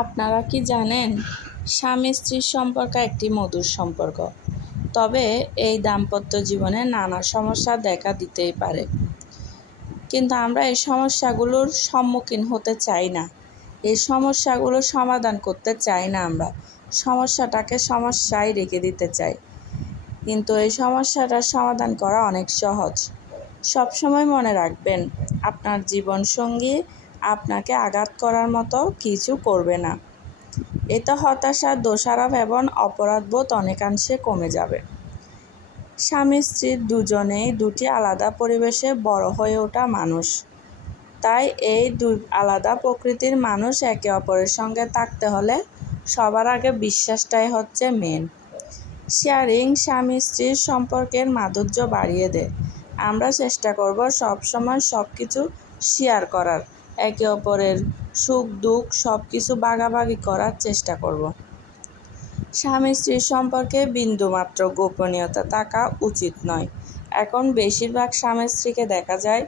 আপনারা কি জানেন, স্বামী স্ত্রীর সম্পর্ক একটি মধুর সম্পর্ক। তবে এই দাম্পত্য জীবনে নানা সমস্যা দেখা দিতেই পারে, কিন্তু আমরা এই সমস্যাগুলোর সম্মুখীন হতে চাই না। এই সমস্যাগুলো সমাধান করতে চাই না। আমরা সমস্যাটাকে সমস্যায় রেখে দিতে চাই, কিন্তু এই সমস্যাটার সমাধান করা অনেক সহজ। সবসময় মনে রাখবেন, আপনার জীবনসঙ্গী আপনাকে আঘাত করার মতো কিছু করবে না। এতে হতাশা, দোষারোপ এবং অপরাধবোধ অনেকাংশে কমে যাবে। স্বামী স্ত্রী দুজনেই দুটি আলাদা পরিবেশে বড় হয়ে ওঠা মানুষ। তাই এই দুই আলাদা প্রকৃতির মানুষ একে অপরের সঙ্গে থাকতে হলে সবার আগে বিশ্বাসটাই হচ্ছে মেন। শেয়ারিং স্বামী স্ত্রীর সম্পর্কের মাধুর্য বাড়িয়ে দেয়। আমরা চেষ্টা করব সবসময় সব কিছু শেয়ার করার, একে অপরের সুখ দুঃখ সব কিছু ভাগাভাগি করার চেষ্টা করব। স্বামী স্ত্রীর সম্পর্কে বিন্দুমাত্র গোপনীয়তা থাকা উচিত নয়। এখন বেশিরভাগ স্বামী স্ত্রীকে দেখা যায়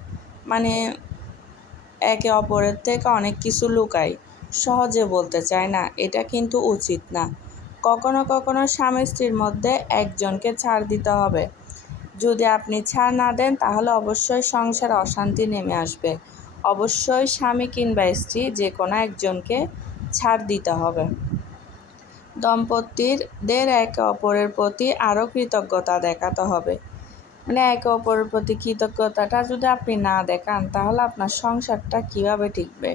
একে অপরের থেকে অনেক কিছু লুকায়, সহজে বলতে চায় না। এটা কিন্তু উচিত না। কখনো কখনো স্বামী স্ত্রীর মধ্যে একজনকে ছাড় দিতে হবে। যদি আপনি ছাড় না দেন, তাহলে অবশ্যই সংসারে অশান্তি নেমে আসবে। অবশ্যই স্বামী কিংবা স্ত্রী যে কোনো একজনকে ছাড় দিতে হবে। দম্পতিদের একে অপরের প্রতি আরও কৃতজ্ঞতা দেখাতে হবে। একে অপরের প্রতি কৃতজ্ঞতাটা যদি আপনি না দেখান, তাহলে আপনার সংসারটা কিভাবে টিকবে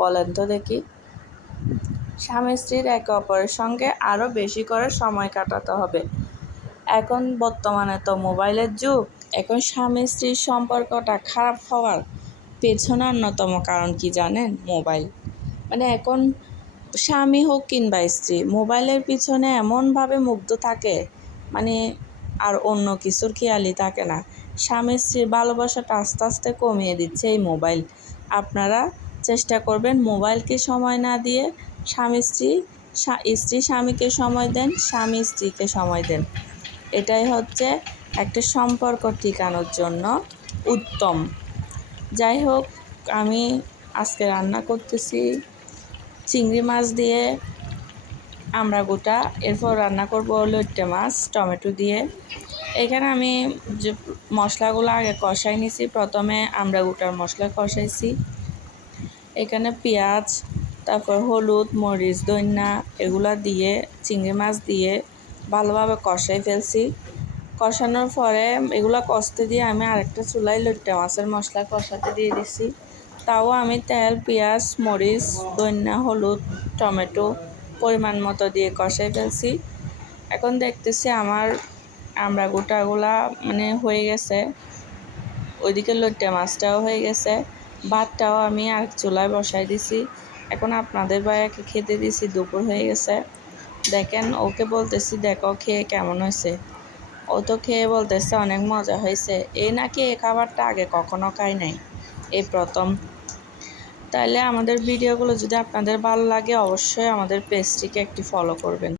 বলেন তো দেখি। স্বামী স্ত্রীর একে অপরের সঙ্গে আরও বেশি করে সময় কাটাতে হবে। এখন বর্তমানে তো মোবাইলের যুগ। এখন স্বামী স্ত্রীর সম্পর্কটা খারাপ হওয়ার পেছনে অন্যতম কারণ কি জানেন? মোবাইল। এখন স্বামী হোক কিংবা স্ত্রী, মোবাইলের পিছনে এমনভাবে মুগ্ধ থাকে, আর অন্য কিছুর খেয়ালই থাকে না। স্বামী স্ত্রীর ভালোবাসাটা আস্তে আস্তে কমিয়ে দিচ্ছে এই মোবাইল। আপনারা চেষ্টা করবেন মোবাইলকে সময় না দিয়ে স্ত্রী স্বামীকে সময় দেন, স্বামী স্ত্রীকে সময় দেন। এটাই হচ্ছে একটা সম্পর্ক টিকানোর জন্য উত্তম। যাই হোক, আমি আজকে রান্না করতেছি চিংড়ি মাছ দিয়ে আমড়া গোটা, এরপর রান্না করব লইট্টে মাছ টমেটো দিয়ে। এখানে আমি যে মশলাগুলো আগে কষাই নিছি, প্রথমে আমড়া গোটার মশলা কষাইছি। এখানে পেঁয়াজ, তারপর হলুদ, মরিচ, ধনিয়া এগুলা দিয়ে চিংড়ি মাছ দিয়ে ভালোভাবে কষাই ফেলছি। কষানোর পরে এগুলো কষতে দিয়ে আমি আরেকটা চুলায় লইট্টে মাছের মশলা কষাতে দিয়ে দিছি। তাও আমি তেল, পেঁয়াজ, মরিচ, ধনিয়া, হলুদ, টমেটো পরিমাণ মতো দিয়ে কষাই ফেলছি। এখন দেখতেছি আমার আমড়া গোটাগুলা হয়ে গেছে, ওইদিকে লইট্টে মাছটাও হয়ে গেছে। ভাতটাও আমি আর চুলায় বসাই দিছি। এখন আপনাদের ভাইয়াকে খেতে দিছি, দুপুর হয়ে গেছে। দেখেন, ওকে বলতেছি দেখো খেয়ে কেমন হয়েছে। ও তো খেয়ে বলতেছে অনেক মজা হয়েছে। নাকি এই খাবারটা আগে কখনো খাই নাই, এই প্রথম। তাহলে আমাদের ভিডিওগুলো যদি আপনাদের ভালো লাগে, অবশ্যই আমাদের পেজটিকে একটি ফলো করবেন।